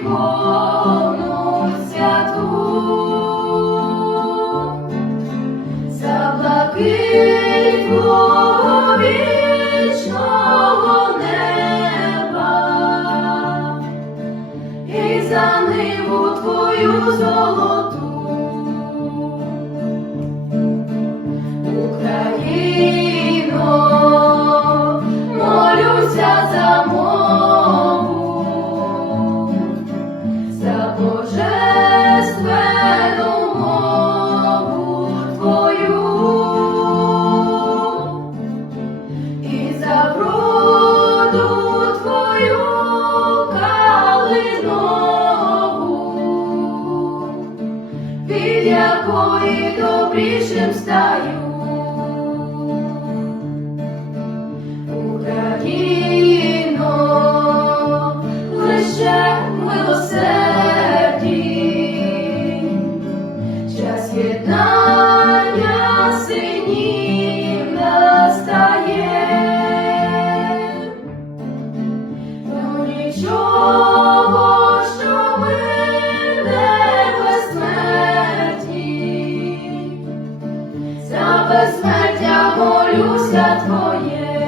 ікону святу, заплакить Бога неба, і за ниву твою золоту. від якої добрішим стаю. безсмертя молюся твоє.